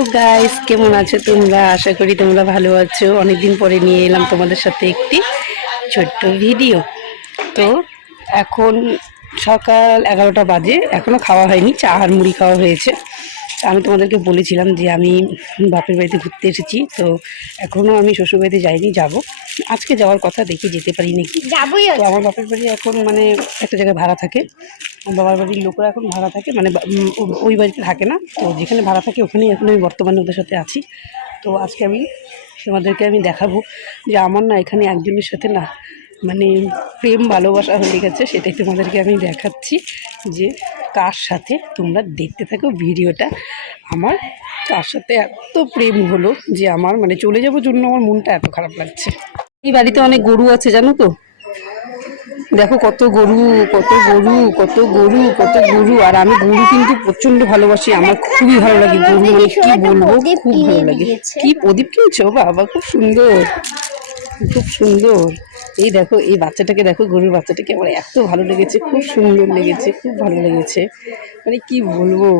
Hello guys, কেমন আছো তোমরা? আশা করি তোমরা ভালো আছো। অনেকদিন পরে নিয়ে এলাম তোমাদের সাথে একটি ছোট্ট ভিডিও। তো এখন সকাল 11টা বাজে, এখনও খাওয়া হয়নি, চা আর মুড়ি খাওয়া হয়েছে। আমি তোমাদেরকে বলেছিলাম যে আমি বাপের বাড়িতে ঘুরতে এসেছি, তো এখনও আমি শ্বশুরবাড়িতে যাইনি, যাব আজকে যাওয়ার কথা, দেখি যেতে পারি নাকি। যাবই। তো আমার বাপের বাড়ি এখন মানে একটা জায়গায় ভাড়া থাকে, বাবার বাড়ির লোকরা এখন ভাড়া থাকে, মানে ওই বাড়িতে থাকে না, তো যেখানে ভাড়া থাকে ওখানেই এখন আমি বর্তমানে ওদের সাথে আছি। তো আজকে আমি তোমাদেরকে দেখাবো যে আমার না এখানে একজনের সাথে না মানে প্রেম ভালোবাসা হয়ে গেছে, সেটাই তোমাদেরকে আমি দেখাচ্ছি যে কার সাথে। তোমরা দেখতে থাকো ভিডিওটা। আমার কার সাথে এত প্রেম হলো যে আমার মানে চলে যাবার জন্য আমার মনটা এত খারাপ লাগছে। এই বাড়িতে অনেক গরু আছে জানো তো, দেখো কত গরু কত গরু কত গরু কত গরু। আর আমি গরু কিন্তু প্রচন্ড ভালোবাসি, আমার খুবই ভালো লাগে গরু, মানে কি বলবো, খুব ভালো লাগে। কি প্রদীপ কিনছো বাবা, খুব সুন্দর খুব সুন্দর। এই দেখো এই বাচ্চাটাকে দেখো, গরুর বাচ্চাটাকে আমার এত ভালো লেগেছে, খুব সুন্দর লেগেছে, খুব ভালো লেগেছে, মানে কি বলবো।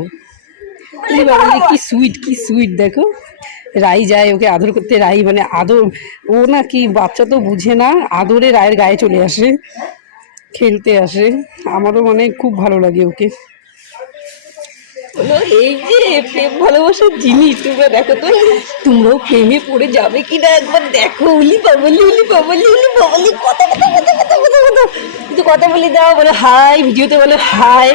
কি সুইট কি সুইট। দেখো রাই যায় ওকে আদর করতে, রাই মানে আদর, ও না কি বাচ্চা তো বুঝে না, আদরে রায়ের গায়ে চলে আসে, খেলতে আসে। আমারও মানে খুব ভালো লাগে ওকে। এই যে প্রেম ভালোবাসার জিনিস, তোমরা দেখো তো, তোমরাও প্রেমে পড়ে যাবে কিনা একবার দেখো। উলি বাবলি উলি বাবলি উলি বাবলি, কথা কথা কথা কথা কথা কথা কিন্তু কথা বলে দাও, বলো হাই, ভিডিওতে বলো হাই,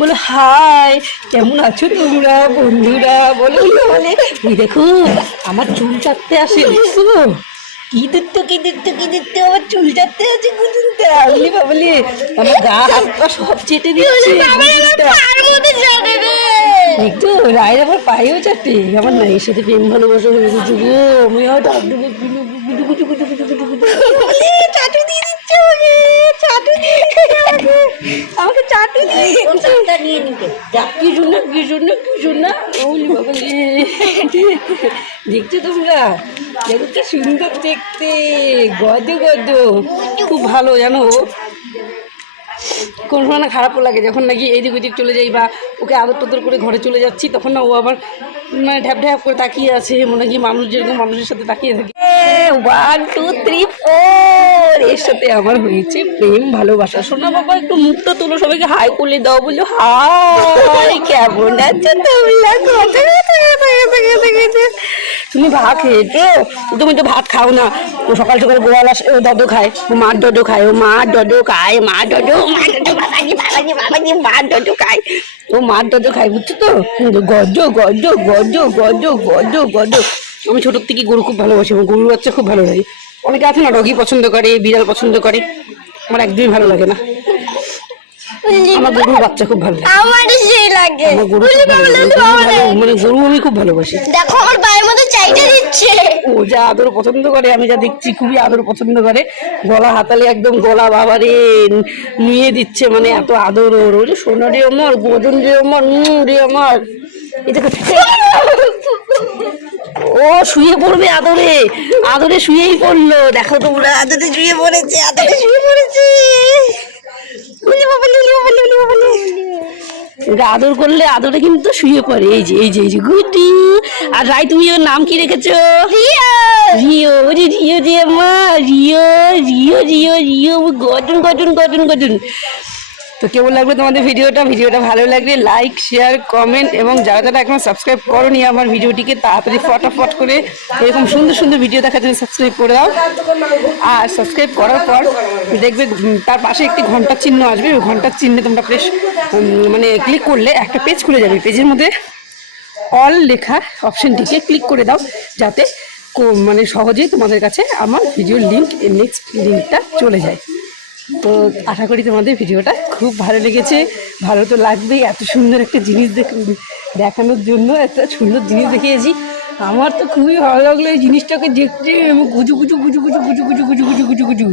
বলো হাই, কেমন আছো তোমরা বন্ধুরা, বলো বলে। ওই দেখো আমার চুল চাটতে আসে, দেখছো কি দেখতো কি দেখতো কি দেখতো, আমার চুল চাটতে আছে গুজুনটা, উলি বাবলি আমার গা হাত পা সব চেটে দিচ্ছে। একটু রায়ের আবার পায়েও চাটে, আমার না এর সাথে প্রেম ভালোবাসা হয়ে গেছে গো। আমি আর চাটু দিয়ে দিচ্ছে আমাকে চাটু দিয়ে নিয়ে নিতে কি জন্য কি জন্য কি জন্য। দেখছো তোমরা, দেখো কি সুন্দর দেখতে, গদ গদ, খুব ভালো জানো। কোন সময় না খারাপও লাগে যখন নাকি এইদিক ওইদিক চলে যাই বা ওকে আদর টদর করে ঘরে চলে যাচ্ছি, তখন না ও আবার মানে ঢ্যাপ ঢ্যাপ করে তাকিয়ে আছে, মনে কি মানুষ যেরকম মানুষের সাথে তাকিয়ে থাকে। 1 2 3 4 এর সাথে আমার হয়েছে প্রেম ভালোবাসা। শোনা বাবা, একটু মুখটা তুলো, সবাইকে হাই করলে দাও, বললো হাই, কেমন আছো তোমরা? তুমি ভাত খেয়েছো? তুমি তো ভাত খাও না। ও সকাল সকাল গোয়াল আসে, ও দদো খায়, ও মার দদো খায়, ও মার দদো খায়, মার দদো বাবাজি বাবাজি বাবাজি মার দদো খায়, ও মার দদো খায়, বুঝছো তো? গজ গজ গজ গজ গজ গজ। আমি ছোটোর থেকে গরু খুব ভালোবাসি, আমার গরুর বাচ্চা খুব ভালো লাগে। অনেকে আছে না ডগি পছন্দ করে, বিড়াল পছন্দ করে, আমার একদমই ভালো লাগে না। আমার গরুর বাচ্চা খুব ভালো লাগে, আমার সেই লাগে, আমার গরু মানে গরু আমি খুব ভালোবাসি। দেখো আমার পায়ের মধ্যে চাইটা দিচ্ছে, ও যা আদর পছন্দ করে, আমি যা দেখছি খুবই আদর পছন্দ করে। গলা হাতালে একদম গলা বাবারে নিয়ে দিচ্ছে, মানে এত আদর ওর। ওরে সোনা রে আমার, গজন রে আমার, রে আমার। এটা ও শুয়ে পড়বে আদরে, আদরে শুয়েই পড়লো, দেখো তোমরা, আদরে শুয়ে পড়েছে, আদরে শুয়ে পড়েছে। আদর করলে আদরে কিন্তু শুয়ে পড়ে। এই যে এই যে এই যে গুডি। আর রাই, তুমি ওর নাম কি রেখেছো? রিও। রিও রে মা, রিও রিও রিও রিও, গজন গজন গজন গজন। তো কেমন লাগবে তোমাদের ভিডিওটা ভালো লাগলে লাইক শেয়ার কমেন্ট, এবং যারা যারা এখন সাবস্ক্রাইব করোনি আমার ভিডিওটিকে, তাড়াতাড়ি ফটাফট করে এরকম সুন্দর সুন্দর ভিডিও দেখার জন্য সাবস্ক্রাইব করে দাও। আর সাবস্ক্রাইব করার পর দেখবে তার পাশে একটি ঘন্টার চিহ্ন আসবে, ওই ঘন্টার চিহ্নে তোমরা প্রেস মানে ক্লিক করলে একটা পেজ খুলে যাবে, পেজের মধ্যে অল লেখা অপশনটিকে ক্লিক করে দাও, যাতে মানে সহজেই তোমাদের কাছে আমার ভিডিওর লিঙ্ক, নেক্সট লিঙ্কটা চলে যায়। তো আশা করি তোমাদের ভিডিওটা খুব ভালো লেগেছে, ভালো তো লাগবেই, এত সুন্দর একটা জিনিস দেখানোর জন্য এত সুন্দর জিনিস দেখিয়েছি। আমার তো খুবই ভালো লাগলো এই জিনিসটাকে দেখতে, গুজু গুজু গুজু গুজু গুজু গুজু গুজু গুজু গুজু গুজু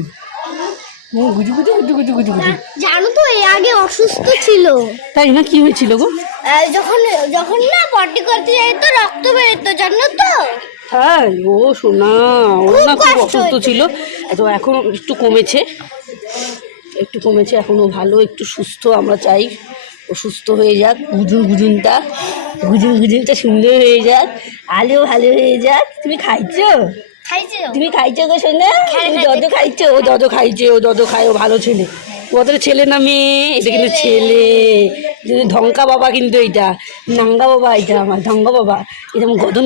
গুজু গুজু গুজু গুজু গুজু গুজু। জানো তো এই আগে অসুস্থ ছিল, তাই না? কি হয়েছিল গো? যখন যখন না পটি করতে যাই তো রক্ত বেরোতো, জানো তো? হ্যাঁ ও শোনা, ও না খুব অসুস্থ ছিল, তো এখন একটু কমেছে, একটু কমেছে, এখনও ভালো, একটু সুস্থ আমরা চাই। ও সুস্থ হয়ে যাক, গুজুনটা সুন্দর হয়ে যাক, আলো ভালো হয়ে যাক। তুমি খাইছো? তুমি খাইছো গো সোনা? তুমি যত খাইছো, ও যত খাইছে, ও যত খায়, ও ভালো ছেলে। ওদের ছেলে না মেয়ে? এটা কিন্তু ছেলে। ধঙ্কা বাবা কিন্তু এইটা, নাঙ্গা বাবা এটা আমার, ধঙ্গা বাবা। এরকম গদন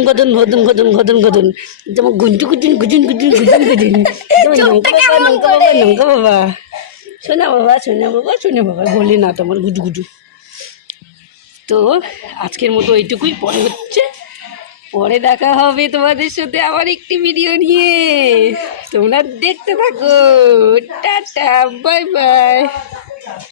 যেমন গুঞ্জু গুজুন নঙ্কা বাবা। সোনা বাবা বলি না তোমার গুজু। তো আজকের মতো এইটুকুই, পরে হচ্ছে, পরে দেখা হবে তোমাদের সাথে আবার একটি ভিডিও নিয়ে। তোমরা দেখতে থাকো। Tata, bye bye.